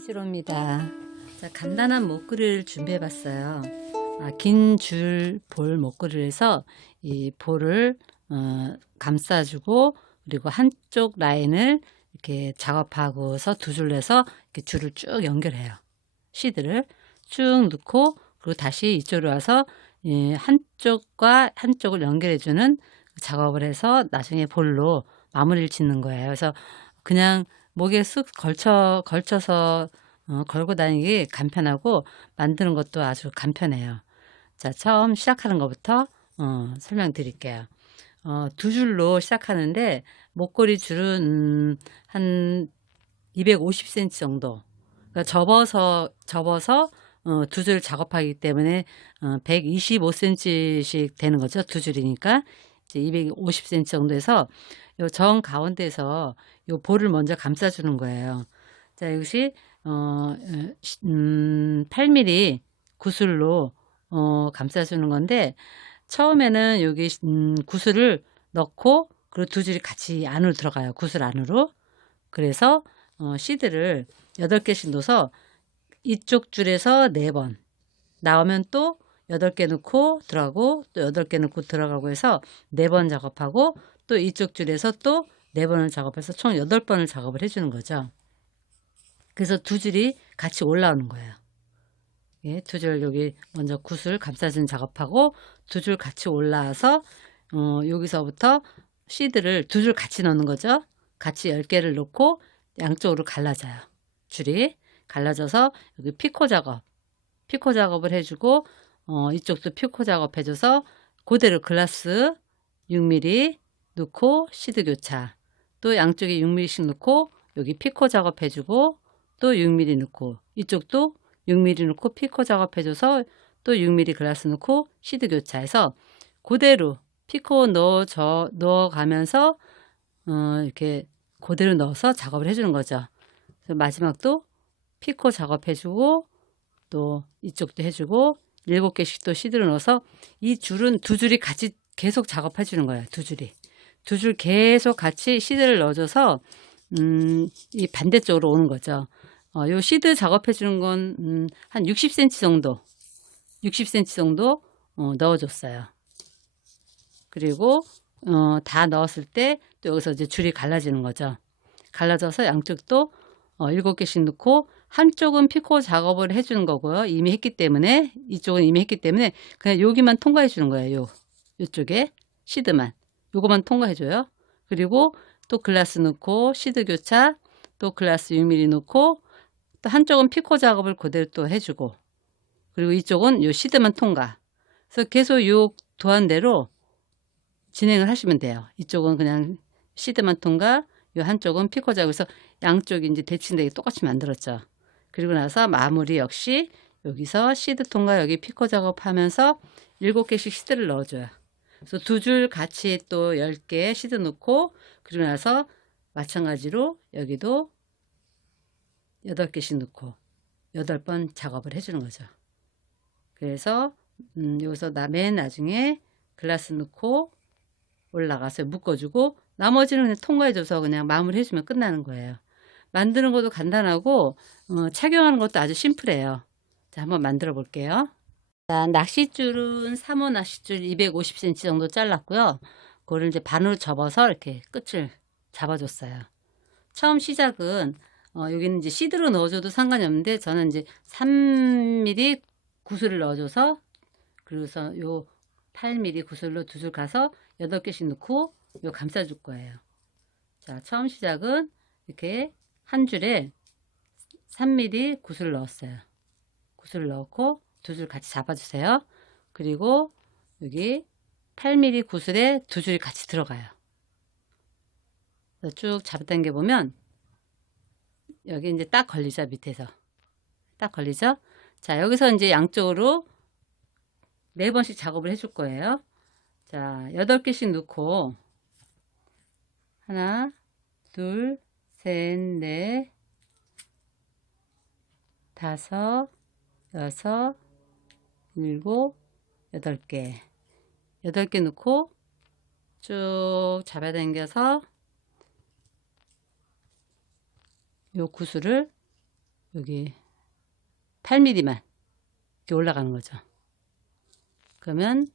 이슬호입니다. 자, 간단한 목걸이를 준비해 봤어요. 긴 줄 볼 목걸이를 해서 이 볼을 감싸주고, 그리고 한쪽 라인을 이렇게 작업하고서 두 줄로 해서 이렇게 줄을 쭉 연결해요. 시드를 쭉 넣고, 그리고 다시 이쪽으로 와서 한쪽과 한쪽을 연결해 주는 작업을 해서 나중에 볼로 마무리를 짓는 거예요. 그래서 그냥 목에 쓱 걸쳐서 걸고 다니기 간편하고, 만드는 것도 아주 간편해요. 자, 처음 시작하는 것부터 설명드릴게요. 두 줄로 시작하는데, 목걸이 줄은 한 250cm 정도. 그러니까 접어서 두 줄 작업하기 때문에 125cm씩 되는 거죠. 두 줄이니까 이제 250cm 정도에서 요 정 가운데서 요 볼을 먼저 감싸주는 거예요. 자, 이것이 8mm 구슬로 감싸주는 건데, 처음에는 여기 구슬을 넣고, 그리고 두 줄이 같이 안으로 들어가요. 구슬 안으로. 그래서 시드를 8개씩 넣어서 이쪽 줄에서 4번 나오면 또 8개 넣고 들어가고, 또 8개 넣고 들어가고 해서 4번 작업하고, 또 이쪽 줄에서 또 4번을 작업해서 총 8번을 작업을 해주는 거죠. 그래서 두 줄이 같이 올라오는 거예요. 예, 두 줄 여기 먼저 구슬 감싸주는 작업하고, 두 줄 같이 올라와서 여기서부터 시드를 두 줄 같이 넣는 거죠. 같이 10개를 넣고 양쪽으로 갈라져요. 줄이 갈라져서 여기 피코 작업을 해주고, 이쪽도 피코 작업 해줘서 그대로 글라스 6mm 넣고 시드 교차, 또 양쪽에 6mm씩 넣고 여기 피코 작업 해주고, 또 6mm 넣고 이쪽도 6mm 넣고 피코 작업 해줘서 또 6mm 글라스 넣고 시드 교차해서 그대로 피코 넣어가면서 이렇게 그대로 넣어서 작업을 해주는 거죠. 그래서 마지막도 피코 작업해주고, 또 이쪽도 해주고 7개씩 또 시드를 넣어서, 이 줄은 두 줄이 같이 계속 작업해 주는 거예요. 두 줄 계속 같이 시드를 넣어줘서 이 반대쪽으로 오는 거죠. 요 시드 작업해 주는 건 한 60cm 정도 넣어줬어요. 그리고 다 넣었을 때 또 여기서 이제 줄이 갈라지는 거죠. 갈라져서 양쪽도 7개씩 넣고, 한쪽은 피코 작업을 해주는 거고요. 이미 했기 때문에, 이쪽은 이미 했기 때문에 그냥 여기만 통과해 주는 거예요. 요쪽에 시드만 요거만 통과해 줘요. 그리고 또 글라스 넣고 시드 교차, 또 글라스 6mm 넣고, 또 한쪽은 피코 작업을 그대로 또 해주고, 그리고 이쪽은 요 시드만 통과. 그래서 계속 요 도안대로 진행을 하시면 돼요. 이쪽은 그냥 시드만 통과, 요 한쪽은 피코 작업해서 양쪽이 이제 대칭되게 똑같이 만들었죠. 그리고 나서 마무리 역시 여기서 시드 통과, 여기 피코 작업하면서 7개씩 시드를 넣어줘요. 그래서 두 줄 같이 또 10개 시드 넣고, 그리고 나서 마찬가지로 여기도 8개씩 넣고 8번 작업을 해주는 거죠. 그래서 여기서 맨 나중에 글라스 넣고 올라가서 묶어주고, 나머지는 그냥 통과해줘서 그냥 마무리 해주면 끝나는 거예요. 만드는 것도 간단하고 착용하는 것도 아주 심플해요. 자, 한번 만들어 볼게요. 자, 낚싯줄은 3호 낚싯줄 250cm 정도 잘랐고요. 그거를 이제 반으로 접어서 이렇게 끝을 잡아줬어요. 처음 시작은 여기는 이제 시드로 넣어줘도 상관이 없는데, 저는 이제 3mm 구슬을 넣어줘서, 그래서 요 8mm 구슬로 두 줄 가서 8개씩 넣고 요 감싸줄 거예요. 자, 처음 시작은 이렇게 한 줄에 3mm 구슬을 넣었어요. 구슬을 넣고 두 줄 같이 잡아주세요. 그리고 여기 8mm 구슬에 두 줄이 같이 들어가요. 쭉 잡아당겨 보면 여기 이제 딱 걸리죠. 밑에서 딱 걸리죠. 자, 여기서 이제 양쪽으로 4번씩 작업을 해줄 거예요. 자, 8개씩 넣고 하나, 둘, 셋, 넷, 다섯, 여섯, 일곱, 8개. 8개 넣고 쭉 잡아당겨서 요 구슬을 여기 8mm만 이렇게 올라가는 거죠. 그러면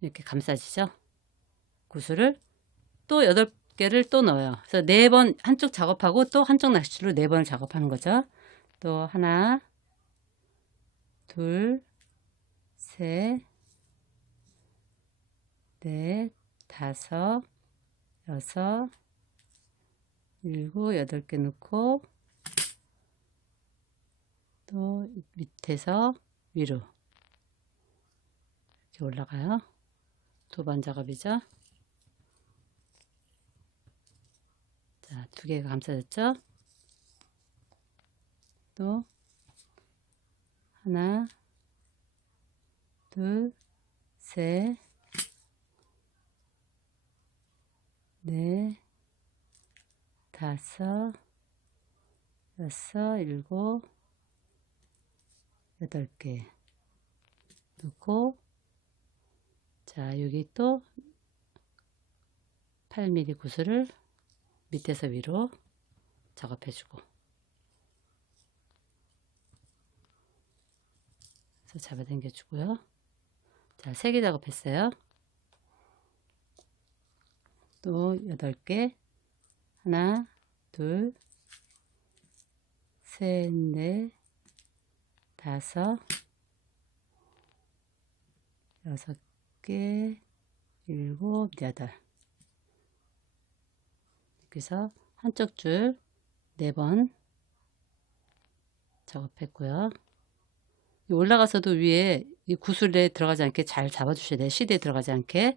이렇게 감싸지죠. 구슬을 또 8개를 또 넣어요. 그래서 4번 한쪽 작업하고 또 한쪽 낚싯줄로 4번을 작업하는 거죠. 또 하나, 둘, 셋, 넷, 다섯, 여섯, 일곱, 8개 넣고 또 밑에서 위로 이렇게 올라가요. 2번 작업이죠. 자, 2개가 감싸졌죠. 또 하나, 둘, 셋, 넷, 다섯, 여섯, 일곱, 8개 넣고, 자, 여기 또 8mm 구슬을 밑에서 위로 작업해주고, 그래서 잡아당겨 주고요. 자, 3개 작업했어요. 또 8개, 하나, 둘, 셋, 넷, 다섯, 6개, 7, 8. 여기서 한쪽 줄 4번 작업했고요. 올라가서도 위에 이 구슬에 들어가지 않게 잘 잡아 주셔야 돼요. 시드에 들어가지 않게.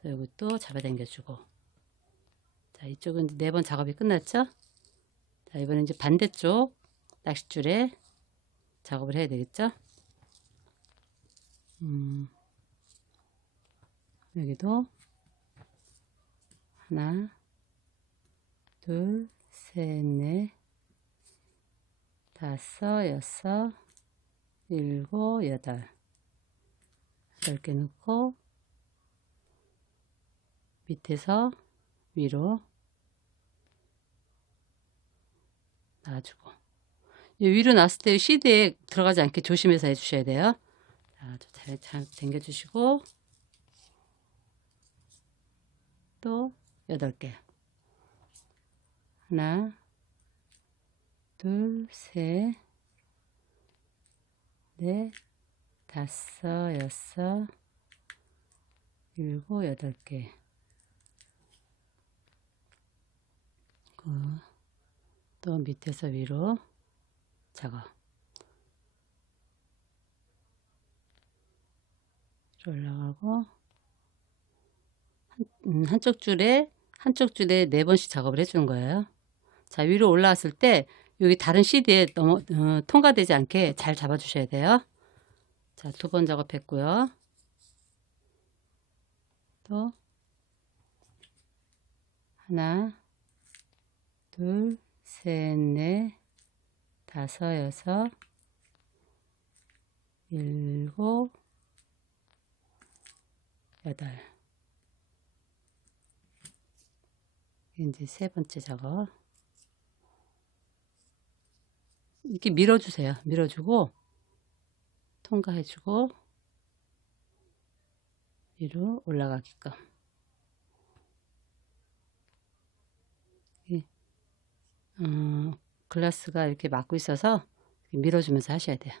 그래서 이것도 잡아당겨 주고. 자, 이쪽은 4번 작업이 끝났죠? 자, 이번엔 이제 반대쪽 낚싯줄에 작업을 해야 되겠죠? 여기도 하나, 둘, 셋, 넷, 다섯, 여섯, 일곱, 8. 10개 넣고 밑에서 위로 놔주고, 위로 놨을 때 시드에 들어가지 않게 조심해서 해주셔야 돼요. 자, 잘 당겨주시고 또 8개, 하나, 둘, 셋, 넷, 다섯, 여섯, 일곱, 8개. 또 밑에서 위로 작업. 올라가고 한쪽 줄에 4번씩 작업을 해주는 거예요. 자, 위로 올라왔을 때 여기 다른 시드에 통과되지 않게 잘 잡아 주셔야 돼요. 자, 2번 작업했고요. 또 하나, 둘, 셋, 넷, 다섯, 여섯, 일곱, 8. 이제 3번째 작업. 이렇게 밀어주세요. 밀어주고 통과해주고 위로 올라가게끔. 글라스가 이렇게 막고 있어서 밀어주면서 하셔야 돼요.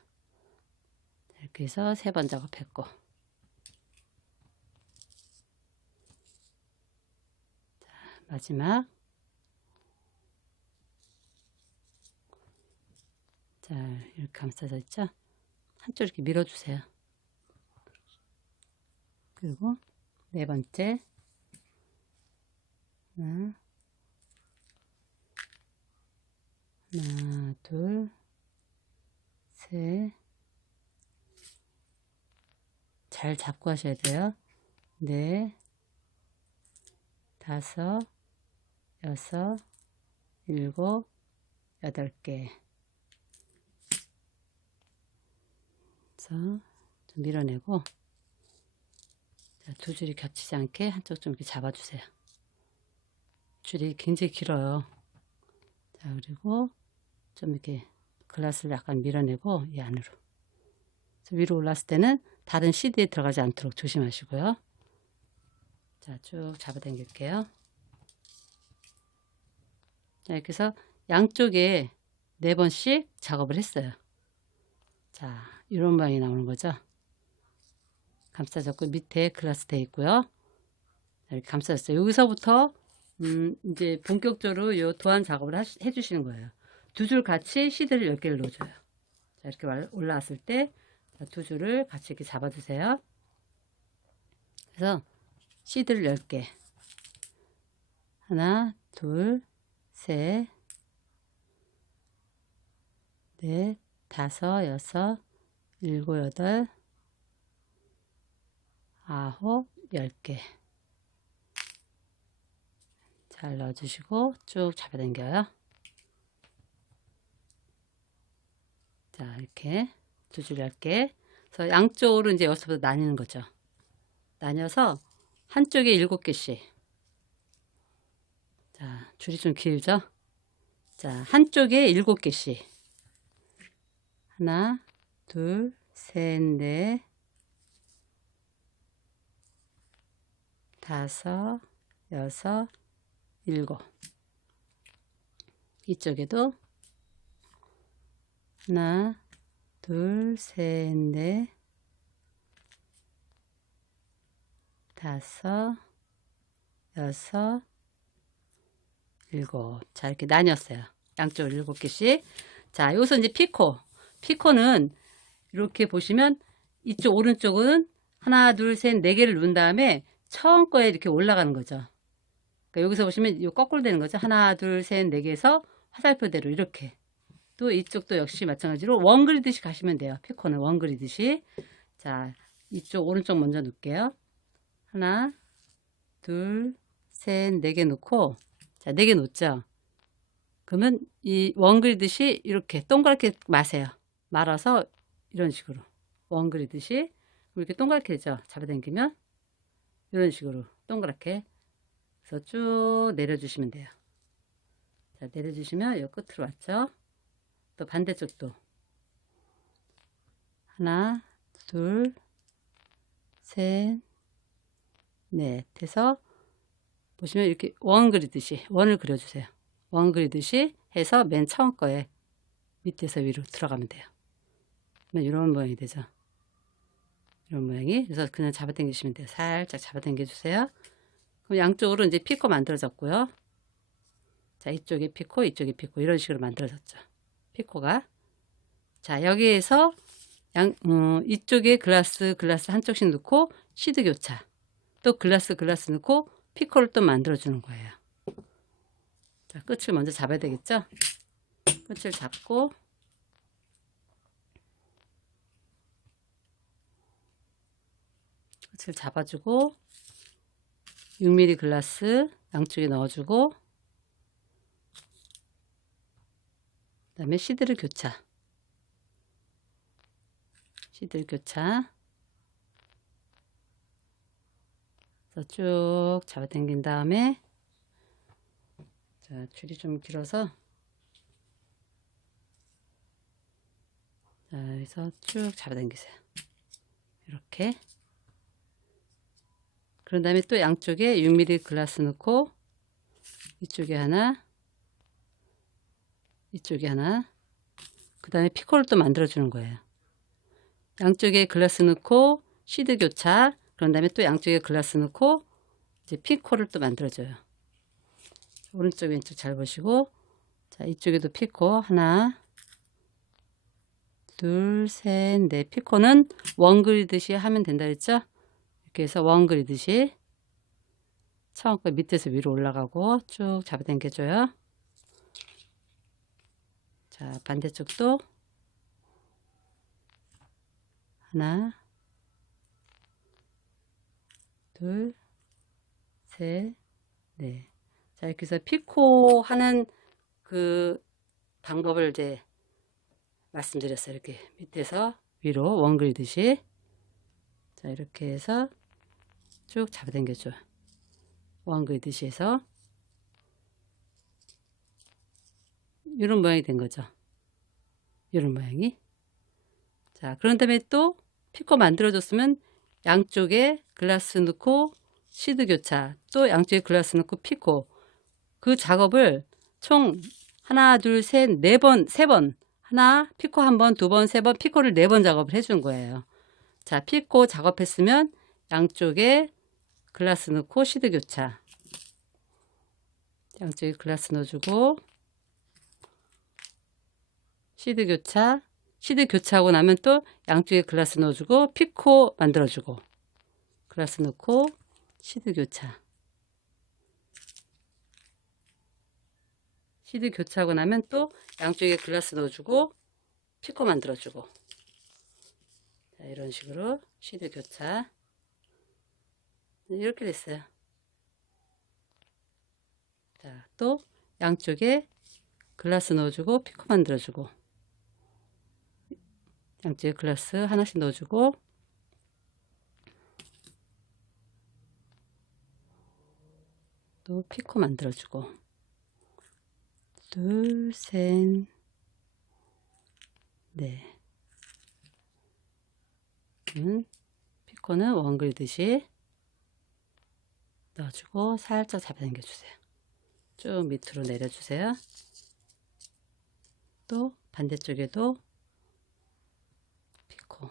이렇게 해서 3번 작업했고, 자, 마지막. 자, 이렇게 감싸져 있죠? 한쪽 이렇게 밀어주세요. 그리고 4번째 하나, 둘, 셋, 잘 잡고 하셔야 돼요. 넷, 다섯, 여섯, 일곱, 8개. 그래서 좀 밀어내고, 자, 2줄이 겹치지 않게 한쪽 좀 이렇게 잡아주세요. 줄이 굉장히 길어요. 자, 그리고 좀 이렇게 글라스를 약간 밀어내고 이 안으로. 위로 올랐을 때는 다른 시드에 들어가지 않도록 조심하시고요. 자, 쭉 잡아당길게요. 자, 이렇게 해서 양쪽에 4번씩 작업을 했어요. 자, 이런 모양이 나오는 거죠. 감싸졌고 밑에 글라스 되어 있고요. 이렇게 감싸졌어요. 여기서부터 이제 본격적으로 이 도안 작업을 해주시는 거예요. 두 줄 같이 시드를 10개를 넣어줘요. 자, 이렇게 올라왔을 때 두 줄을 같이 이렇게 잡아주세요. 그래서 시드를 10개. 하나, 둘, 셋, 넷, 다섯, 여섯, 일곱, 여덟, 아홉, 10개. 잘 넣어주시고 쭉 잡아당겨요. 자, 이렇게 두 줄 10개. 그래서 양쪽으로 이제 여기서부터 나뉘는 거죠. 나뉘어서 한쪽에 7개씩. 자, 줄이 좀 길죠? 자, 한쪽에 7개씩. 하나, 둘, 셋, 넷, 다섯, 여섯, 일곱. 이쪽에도 하나, 둘, 셋, 넷, 다섯, 여섯, 일곱. 자, 이렇게 나뉘었어요. 양쪽으로 7개씩. 자, 여기서 이제 피코. 피코는 이렇게 보시면 이쪽 오른쪽은 하나, 둘, 셋, 4개를 누른 다음에 처음 거에 이렇게 올라가는 거죠. 그러니까 여기서 보시면 이 거꾸로 되는 거죠. 하나, 둘, 셋, 4개에서 화살표대로 이렇게. 또 이쪽도 역시 마찬가지로 원 그리듯이 가시면 돼요. 피코는 원 그리듯이. 자, 이쪽 오른쪽 먼저 놓을게요. 하나, 둘, 셋, 4개 놓고, 자, 4개 놓죠. 그러면 이 원 그리듯이 이렇게 동그랗게 마세요. 말아서 이런 식으로 원 그리듯이 이렇게 동그랗게 되죠. 잡아당기면 이런 식으로 동그랗게 그래서 쭉 내려주시면 돼요. 자, 내려주시면 이 끝으로 왔죠. 또 반대쪽도 하나, 둘, 셋, 넷 해서 보시면 이렇게 원 그리듯이 원을 그려주세요. 원 그리듯이 해서 맨 처음 거에 밑에서 위로 들어가면 돼요. 이런 모양이 되죠. 이런 모양이. 그래서 그냥 잡아당기시면 돼요. 살짝 잡아당겨 주세요. 그럼 양쪽으로 이제 피코 만들어졌고요. 자, 이쪽에 피코, 이쪽에 피코 이런 식으로 만들어졌죠. 피코가. 자, 여기에서 이쪽에 글라스 한쪽씩 넣고 시드 교차. 또 글라스 넣고 피코를 또 만들어주는 거예요. 자, 끝을 먼저 잡아야 되겠죠? 끝을 잡고 끝을 잡아주고 6mm 글라스 양쪽에 넣어주고 그 다음에 시드를 교차. 시드를 교차. 그래서 쭉 잡아당긴 다음에 자, 줄이 좀 길어서 자, 그래서 쭉 잡아당기세요. 이렇게. 그런 다음에 또 양쪽에 6mm 글라스 넣고 이쪽에 하나, 이쪽에 하나, 그 다음에 피코를 또 만들어 주는 거예요. 양쪽에 글라스 넣고 시드 교차, 그런 다음에 또 양쪽에 글라스 넣고 이제 피코를 또 만들어 줘요. 오른쪽 왼쪽 잘 보시고 자, 이쪽에도 피코 하나, 둘, 셋, 넷. 피코는 원 그리듯이 하면 된다 했죠? 이렇게 해서 원 그리듯이 처음 거 밑에서 위로 올라가고 쭉 잡아당겨 줘요. 자, 반대쪽도 하나, 둘, 셋, 넷. 자, 이렇게 해서 피코 하는 그 방법을 이제 말씀드렸어요. 이렇게 밑에서 위로 원 그리듯이. 자, 이렇게 해서 쭉 잡아당겨 줘요. 원 그리듯이 해서 이런 모양이 된 거죠. 이런 모양이. 자, 그런 다음에 또 피코 만들어줬으면 양쪽에 글라스 넣고 시드 교차, 또 양쪽에 글라스 넣고 피코. 그 작업을 총 하나, 둘, 셋, 네 번, 세 번. 하나, 피코 한 번, 두 번, 세 번, 피코를 네 번 작업을 해준 거예요. 자, 피코 작업했으면 양쪽에 글라스 넣고 시드 교차. 양쪽에 글라스 넣어주고 시드 교차. 시드 교차하고 나면 또 양쪽에 글라스 넣어주고 피코 만들어주고 글라스 넣고 시드 교차. 시드 교차하고 나면 또 양쪽에 글라스 넣어주고 피코 만들어주고. 자, 이런 식으로 시드 교차. 이렇게 됐어요. 자, 또 양쪽에 글라스 넣어주고 피코 만들어주고 양쪽에 글라스 하나씩 넣어주고 또 피코 만들어주고 둘, 셋, 넷. 피코는 원 그리듯이 넣어주고 살짝 잡아당겨 주세요. 쭉 밑으로 내려주세요. 또 반대쪽에도 피코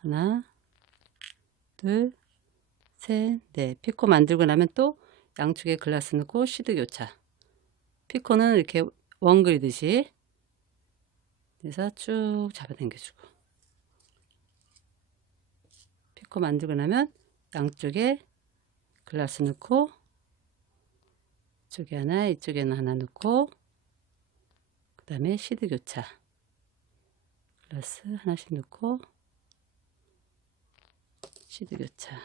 하나, 둘, 셋, 넷. 피코 만들고 나면 또 양쪽에 글라스 넣고 시드 교차. 피코는 이렇게 원 그리듯이 그래서 쭉 잡아당겨주고 피코 만들고 나면 양쪽에 글라스 넣고 이쪽에 하나, 이쪽에는 하나 넣고 그 다음에 시드 교차. 글라스 하나씩 넣고 시드 교차.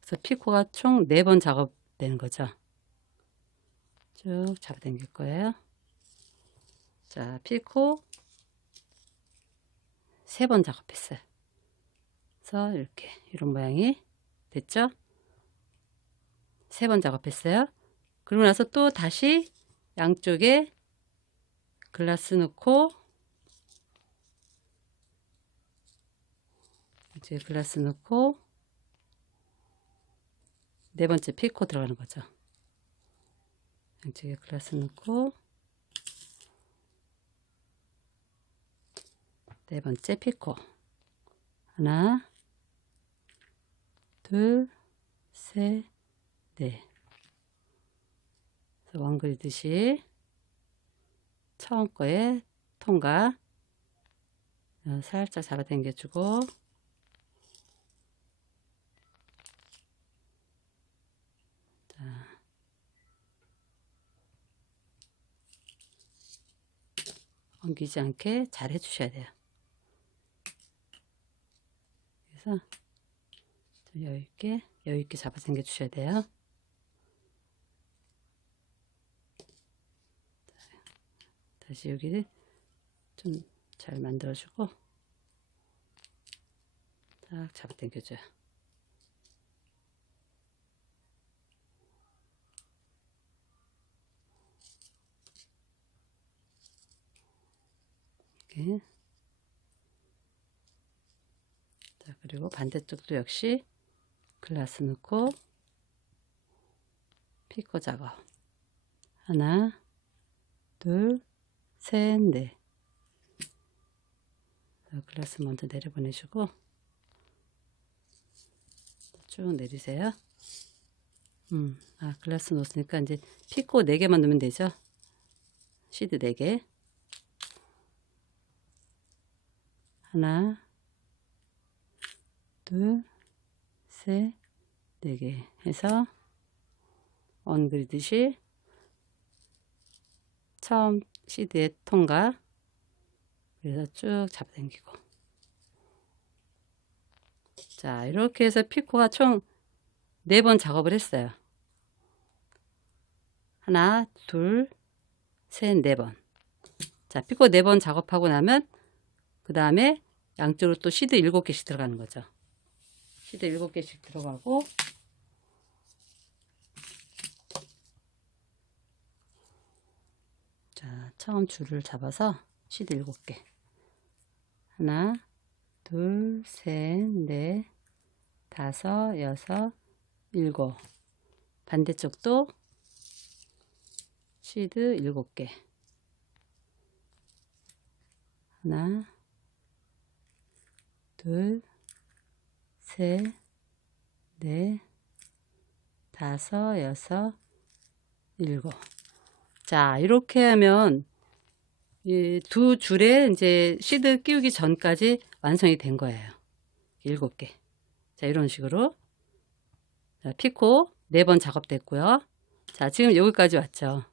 그래서 피코가 총 4번 작업되는 거죠. 쭉 잡아당길 거예요. 자, 피코 3번 작업했어요. 그래서 이렇게 이런 모양이 됐죠? 3번 작업했어요. 그러고 나서 또 다시 양쪽에 글라스 넣고 이제 글라스 넣고 4번째 피코 들어가는 거죠. 양쪽에 글라스 넣고 4번째 피코 하나, 둘, 셋, 넷. 원 그리듯이 처음 거에 통과 살짝 잡아당겨 주고 자, 엉키지 않게 잘 해주셔야 돼요. 그래서 여유있게 잡아당겨 주셔야 돼요. 다시 여기 좀 잘 만들어주고 딱 잡아당겨줘요. 이렇게. 자, 그리고 반대쪽도 역시 글라스 넣고 피코 작업 하나, 둘, 셋, 넷. 글라스 먼저 내려보내시고 쭉 내리세요. 글라스 넣었으니까 이제 피코 4개만 넣으면 되죠. 시드 4개 하나, 둘, 셋, 4개 해서 원 그리듯이 처음 시드의 통과. 그래서 쭉 잡아당기고. 자, 이렇게 해서 피코가 총 4번 작업을 했어요. 하나, 둘, 셋, 4번. 자, 피코 4번 작업하고 나면 그 다음에 양쪽으로 또 시드 7개씩 들어가는 거죠. 시드 7개씩 들어가고 자, 처음 줄을 잡아서 시드 7개. 하나, 둘, 셋, 넷, 다섯, 여섯, 일곱. 반대쪽도 시드 7개. 하나, 둘, 셋, 넷, 다섯, 여섯, 일곱. 자, 이렇게 하면 이 두 줄에 이제 시드 끼우기 전까지 완성이 된 거예요. 7개. 자, 이런 식으로. 자, 피코 4번 작업됐고요. 자, 지금 여기까지 왔죠.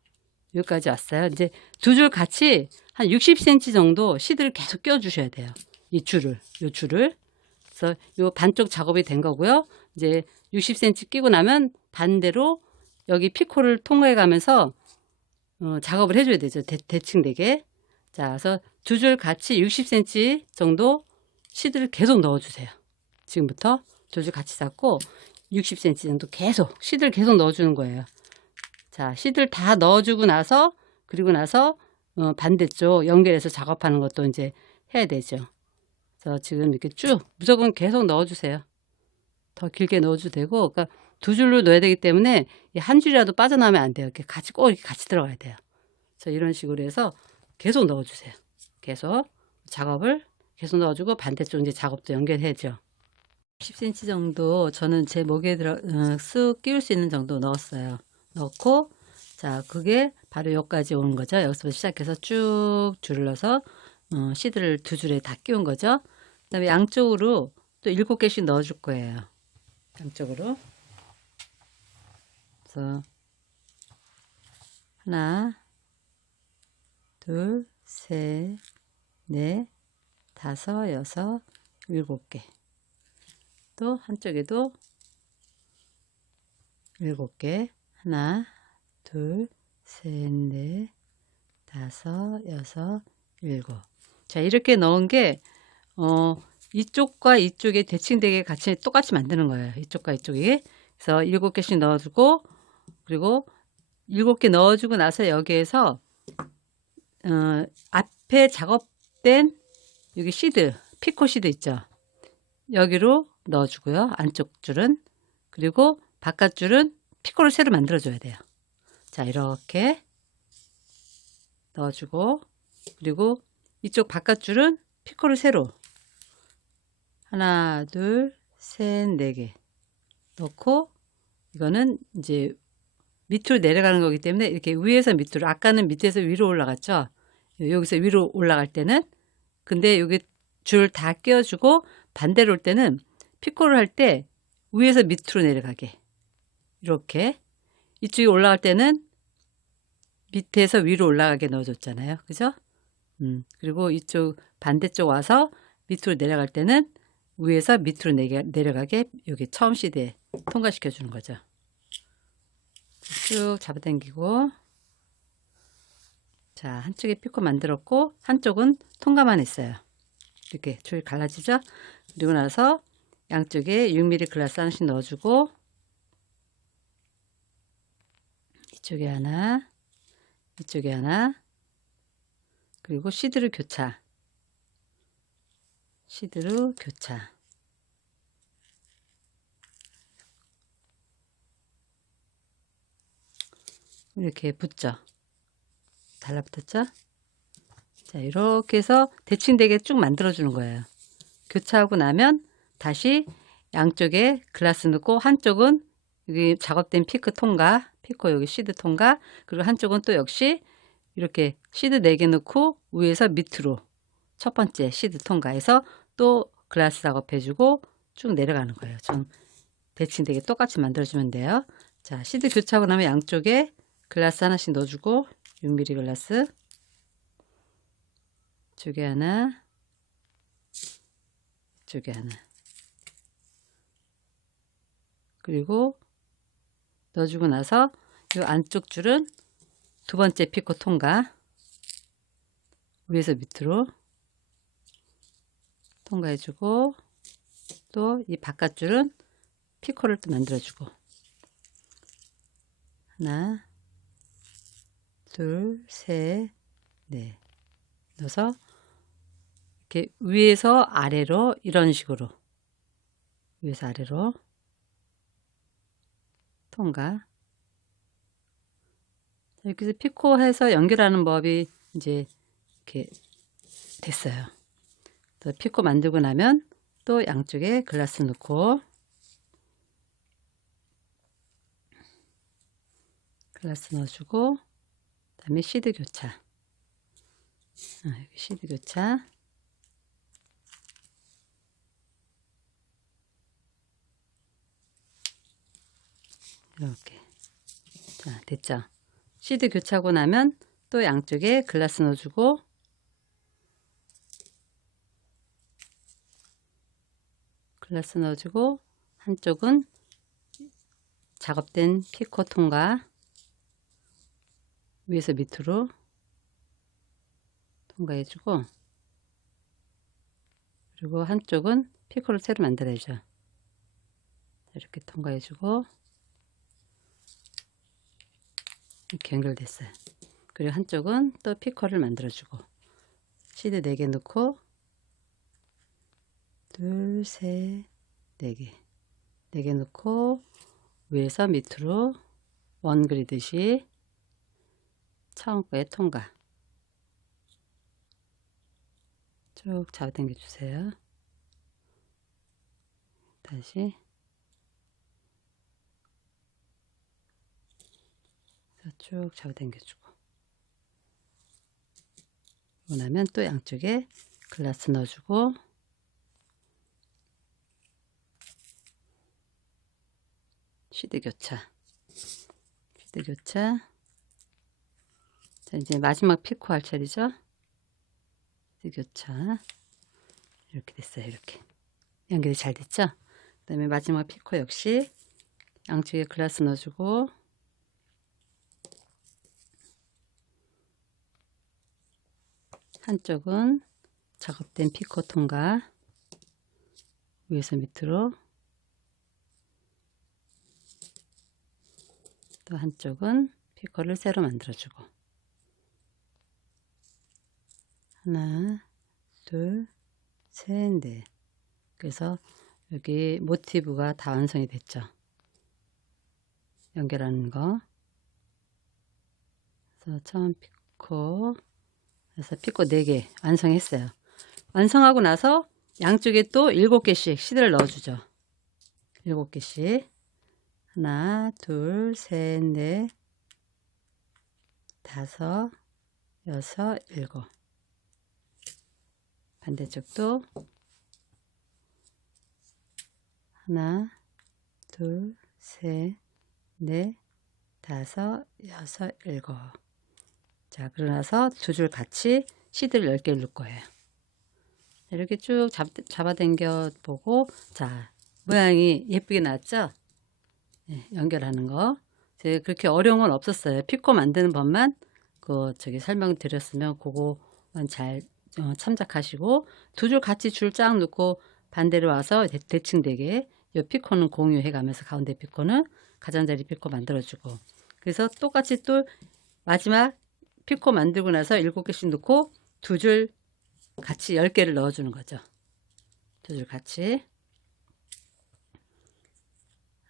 여기까지 왔어요. 이제 두 줄 같이 한 60cm 정도 시드를 계속 끼워 주셔야 돼요. 이 줄을. 그래서 요 반쪽 작업이 된 거고요. 이제 60cm 끼고 나면 반대로 여기 피코를 통과해 가면서 작업을 해줘야 되죠. 대칭되게. 자, 그래서 두 줄 같이 60cm 정도 시드를 계속 넣어주세요. 지금부터 두 줄 같이 잡고 60cm 정도 계속 시드를 계속 넣어주는 거예요. 자, 시드를 다 넣어주고 나서 그리고 나서 반대쪽 연결해서 작업하는 것도 이제 해야 되죠. 그래서 지금 이렇게 쭉 무조건 계속 넣어주세요. 더 길게 넣어줘도 되고, 그러니까 두 줄로 넣어야 되기 때문에 한 줄이라도 빠져나오면 안 돼요. 이렇게 같이 꼭 이렇게 같이 들어가야 돼요. 그래서 이런 식으로 해서 계속 넣어주세요. 계속 작업을 계속 넣어주고 반대쪽 이제 작업도 연결해야죠. 10cm 정도 저는 제 목에 쓱 끼울 수 있는 정도 넣었어요. 넣고 자, 그게 바로 여기까지 오는 거죠. 여기서 시작해서 쭉 줄을 넣어서 시드를 두 줄에 다 끼운 거죠. 그 다음에 양쪽으로 또 7개씩 넣어줄 거예요. 양쪽으로. 그래서 하나, 둘, 셋, 넷, 다섯, 여섯, 7개. 또 한쪽에도 7개. 하나, 둘, 셋, 넷, 다섯, 여섯, 7. 자, 이렇게 넣은 게 이쪽과 이쪽에 대칭되게 같이 똑같이 만드는 거예요. 이쪽과 이쪽이. 그래서 7개씩 넣어주고 그리고 7개 넣어주고 나서 여기에서 앞에 작업된 여기 시드, 피코 시드 있죠. 여기로 넣어주고요. 안쪽 줄은. 그리고 바깥 줄은 피코를 새로 만들어줘야 돼요. 자, 이렇게 넣어주고 그리고 이쪽 바깥 줄은 피코를 새로 하나, 둘, 셋, 4개 넣고 이거는 이제 밑으로 내려가는 거기 때문에 이렇게 위에서 밑으로 아까는 밑에서 위로 올라갔죠. 여기서 위로 올라갈 때는 근데 여기 줄 다 끼워주고 반대로 올 때는 피코를 할 때 위에서 밑으로 내려가게 이렇게 이쪽이 올라갈 때는 밑에서 위로 올라가게 넣어줬잖아요. 그죠? 그리고 이쪽 반대쪽 와서 밑으로 내려갈 때는 위에서 밑으로 내려가게 여기 처음 시드에 통과시켜 주는 거죠. 쭉 잡아당기고 자, 한쪽에 피코 만들었고 한쪽은 통과만 했어요. 이렇게 줄 갈라지죠? 그리고 나서 양쪽에 6mm 글라스 하나씩 넣어주고 이쪽에 하나 이쪽에 하나 그리고 시드로 교차 이렇게 붙죠. 달라붙었죠? 자, 이렇게 해서 대칭되게 쭉 만들어 주는 거예요. 교차하고 나면 다시 양쪽에 글라스 넣고 한쪽은 여기 작업된 피코 여기 시드 통과 그리고 한쪽은 또 역시 이렇게 시드 4개 넣고 위에서 밑으로 첫 번째 시드 통과해서 또 글라스 작업해주고 쭉 내려가는 거예요. 좀 대칭되게 똑같이 만들어주면 돼요. 자, 시드 교차하고 나면 양쪽에 글라스 하나씩 넣어주고 6mm 글라스 이쪽에 하나 이쪽에 하나 그리고 넣어주고 나서 이 안쪽 줄은 두 번째 피코 통과 위에서 밑으로 통과해주고 또 이 바깥 줄은 피코를 또 만들어주고 하나 둘 셋 네. 넣어서 이렇게 위에서 아래로 이런 식으로 위에서 아래로 통과. 이렇게 해서 피코해서 연결하는 법이 이제 이렇게 됐어요. 또 피코 만들고 나면 또 양쪽에 글라스 넣고 글라스 넣어주고 그다음에 시드 교차. 여기 시드 교차. 이렇게. 자, 됐죠? 시드 교차하고 나면 또 양쪽에 글라스 넣어주고 글라스 넣어주고 한쪽은 작업된 피코 통과 위에서 밑으로 통과해주고 그리고 한쪽은 피코를 새로 만들어야죠. 이렇게 통과해주고 이렇게 연결됐어요. 그리고 한쪽은 또 피코를 만들어주고 시드 4개 넣고 둘, 셋, 4개 4개 넣고 위에서 밑으로 원 그리듯이 처음 거에 통과 쭉 잡아당겨 주세요. 다시 쭉 잡아당겨 주고 그러고 나면 또 양쪽에 글라스 넣어주고 시드 교차 시드 교차. 자, 이제 마지막 피코 할 차례죠. 시드 교차. 이렇게 됐어요. 이렇게 연결이 잘 됐죠. 그 다음에 마지막 피코 역시 양쪽에 글라스 넣어주고 한쪽은 작업된 피코 통과 위에서 밑으로 또 한쪽은 피코를 새로 만들어주고 하나 둘 셋 넷. 그래서 여기 모티브가 다 완성이 됐죠. 연결하는 거. 그래서 처음 피코 그래서 피코 4개 완성했어요. 완성하고 나서 양쪽에 또 7개씩 시드를 넣어주죠. 7개씩 하나 둘 셋 넷 다섯 여섯 일곱. 반대쪽도 하나 둘 셋 넷 다섯 여섯 일곱. 자, 그러고 나서 두 줄 같이 시드를 10개를 넣을 거예요. 이렇게 쭉 잡아당겨 보고 자, 모양이 예쁘게 나왔죠? 네, 연결하는 거. 제가 그렇게 어려운 건 없었어요. 피코 만드는 법만 저기 설명드렸으면 그거만 잘 참작하시고 두 줄 같이 줄 쫙 넣고 반대로 와서 대칭되게 이 피코는 공유해 가면서 가운데 피코는 가장자리 피코 만들어주고 그래서 똑같이 또 마지막 피코 만들고 나서 7개씩 넣고 두 줄 같이 10개를 넣어주는 거죠. 두 줄 같이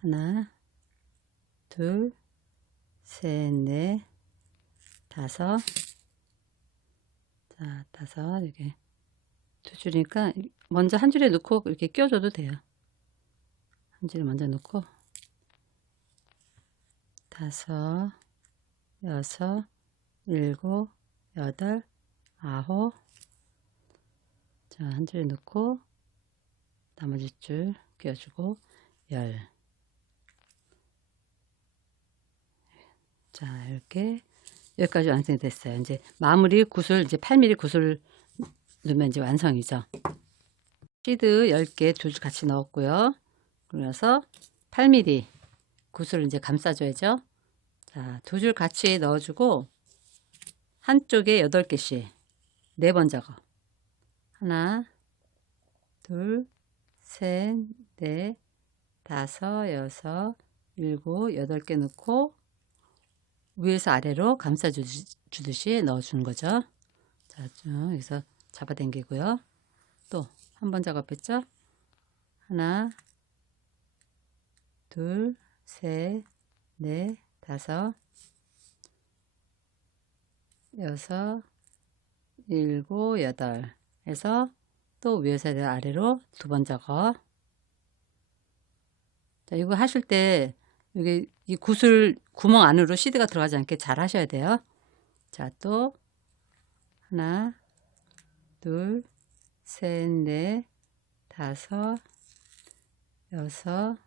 하나 둘 셋 넷 다섯. 자, 다섯. 이렇게 두 줄이니까 먼저 한 줄에 넣고 이렇게 끼워줘도 돼요. 한 줄에 먼저 넣고 다섯 여섯 일곱 여덟 아홉. 자, 한 줄에 넣고 나머지 줄 끼워주고 10. 자, 이렇게 여기까지 완성이 됐어요. 이제 마무리 구슬 이제 8mm 구슬 넣으면 이제 완성이죠. 시드 10개 두 줄 같이 넣었고요. 그래서 8mm 구슬을 이제 감싸줘야죠. 자, 두 줄 같이 넣어주고 한쪽에 8개씩 4번 작업. 하나, 둘, 셋, 넷, 다섯, 여섯, 일곱, 8개 넣고 위에서 아래로 감싸주듯이 넣어주는 거죠. 자, 쭉 여기서 잡아당기고요. 또 한 번 작업했죠? 하나, 둘, 셋, 넷, 다섯, 여섯, 일곱, 여덟 해서 또 위에서 아래로 두 번 작업. 자, 이거 하실 때 여기 이 구멍 안으로 시드가 들어가지 않게 잘 하셔야 돼요. 자, 또 하나, 둘, 셋, 넷, 다섯, 여섯,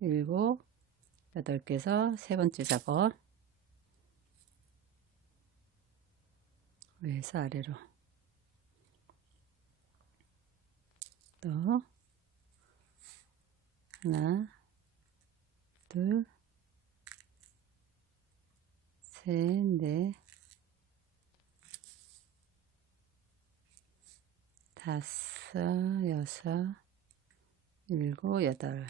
일곱, 여덟 개에서 세 번째 작업. 위에서 아래로. 또 하나, 둘, 셋, 넷, 다섯, 여섯, 일곱, 여덟.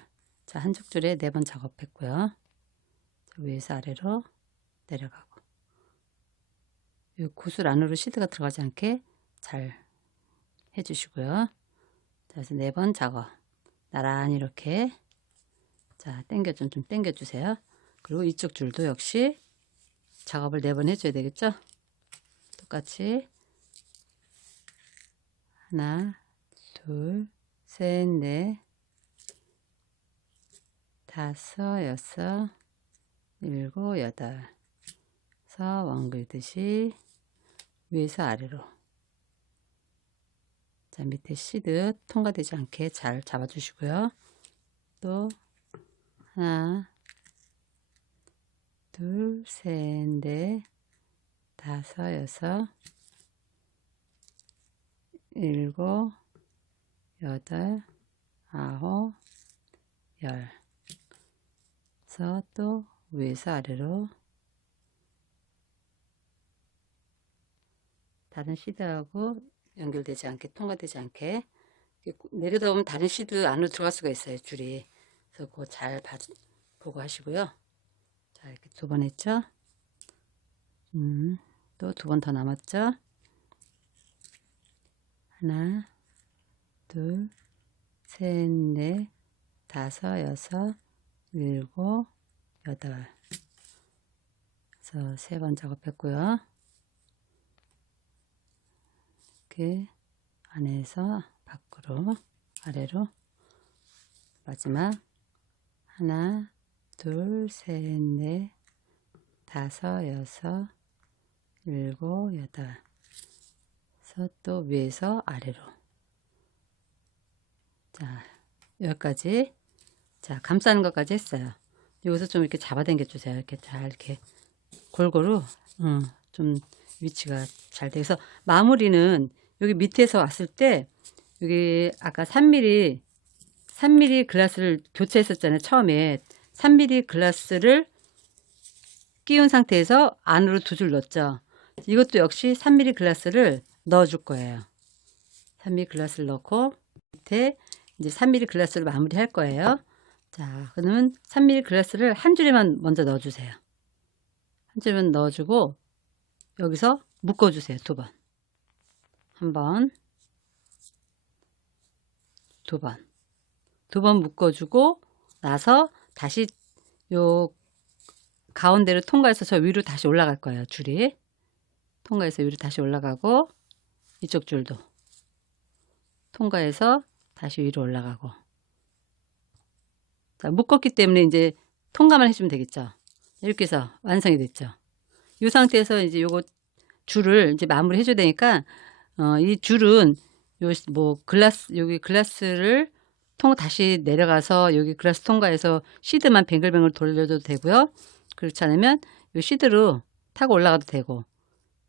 자, 한쪽 줄에 4번 작업했고요. 자, 위에서 아래로 내려가고. 이 구슬 안으로 시드가 들어가지 않게 잘 해주시고요. 자, 그래서 4번 작업. 나란히 이렇게. 자, 좀 당겨주세요. 그리고 이쪽 줄도 역시 작업을 4번 해줘야 되겠죠? 똑같이. 하나, 둘, 셋, 넷, 다섯, 여섯, 일곱, 여덟. 그래서 왕 그리듯이 위에서 아래로. 자, 밑에 시드 통과되지 않게 잘 잡아주시고요. 또 하나, 둘, 셋, 넷, 다섯, 여섯, 일곱, 여덟, 아홉, 열. 그래서 또 위에서 아래로 다른 시드하고 연결되지 않게, 통과되지 않게 내려다 보면 다른 시드 안으로 들어갈 수가 있어요, 줄이. 그래서 그거 잘 보고 하시고요. 자, 이렇게 2번 했죠? 또 2번 더 남았죠? 하나, 둘, 셋, 넷, 다섯, 여섯, 일곱, 여덟. 그래서 3번 작업했고요. 이렇게 안에서 밖으로, 아래로. 마지막 하나, 둘, 셋, 넷, 다섯, 여섯, 일곱, 여덟. 그래서 또 위에서 아래로. 자, 여기까지. 자, 감싸는 것까지 했어요. 여기서 좀 이렇게 잡아당겨 주세요. 이렇게 잘 이렇게 골고루 좀 위치가 잘 돼서 마무리는 여기 밑에서 왔을 때 여기 아까 3mm 글라스를 교체했었잖아요. 처음에 3mm 글라스를 끼운 상태에서 안으로 2줄 넣었죠. 이것도 역시 3mm 글라스를 넣어 줄 거예요. 3mm 글라스를 넣고 밑에 이제 3mm 글라스를 마무리 할 거예요. 자, 그러면 3mm 글라스를 한 줄에만 먼저 넣어 주세요. 한 줄만 넣어 주고 여기서 묶어 주세요. 2번. 한 번, 2번. 2번 묶어 주고 나서 다시 요 가운데를 통과해서 저 위로 다시 올라갈 거예요. 줄이 통과해서 위로 다시 올라가고 이쪽 줄도 통과해서 다시 위로 올라가고. 자, 묶었기 때문에 이제 통과만 해주면 되겠죠. 이렇게 해서 완성이 됐죠. 이 상태에서 이제 요거 줄을 이제 마무리 해줘야 되니까 이 줄은 요 뭐 글라스, 여기 글라스를 다시 내려가서 여기 글라스 통과해서 시드만 뱅글뱅글 돌려도 되고요. 그렇지 않으면 요 시드로 타고 올라가도 되고.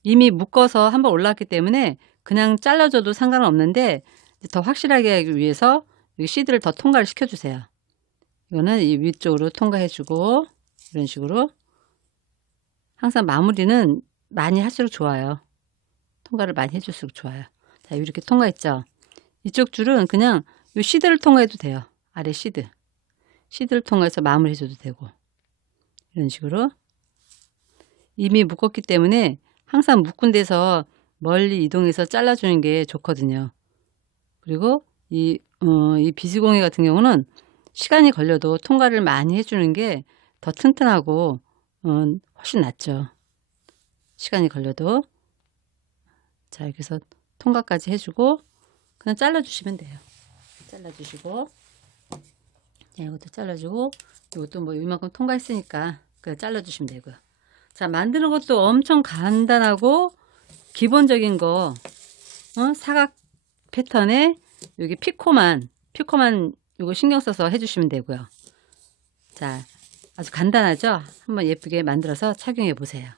이미 묶어서 한번 올라왔기 때문에 그냥 잘라줘도 상관은 없는데 더 확실하게 하기 위해서 여기 시드를 더 통과를 시켜주세요. 이거는 이 위쪽으로 통과해주고 이런 식으로 항상 마무리는 많이 할수록 좋아요. 통과를 많이 해줄수록 좋아요. 자, 이렇게 통과했죠. 이쪽 줄은 그냥 이 시드를 통과해도 돼요. 아래 시드를 통과해서 마무리 해줘도 되고 이런 식으로 이미 묶었기 때문에 항상 묶은 데서 멀리 이동해서 잘라주는 게 좋거든요. 그리고 이 비즈공예 같은 경우는 시간이 걸려도 통과를 많이 해주는 게 더 튼튼하고 훨씬 낫죠. 시간이 걸려도. 자, 이렇게 해서 통과까지 해주고 그냥 잘라주시면 돼요. 잘라주시고, 네, 이것도 잘라주고, 이것도 뭐 이만큼 통과했으니까 그냥 잘라주시면 되고요. 자, 만드는 것도 엄청 간단하고 기본적인 거, 사각 패턴에 여기 피코만 이거 신경 써서 해주시면 되고요. 자, 아주 간단하죠? 한번 예쁘게 만들어서 착용해 보세요.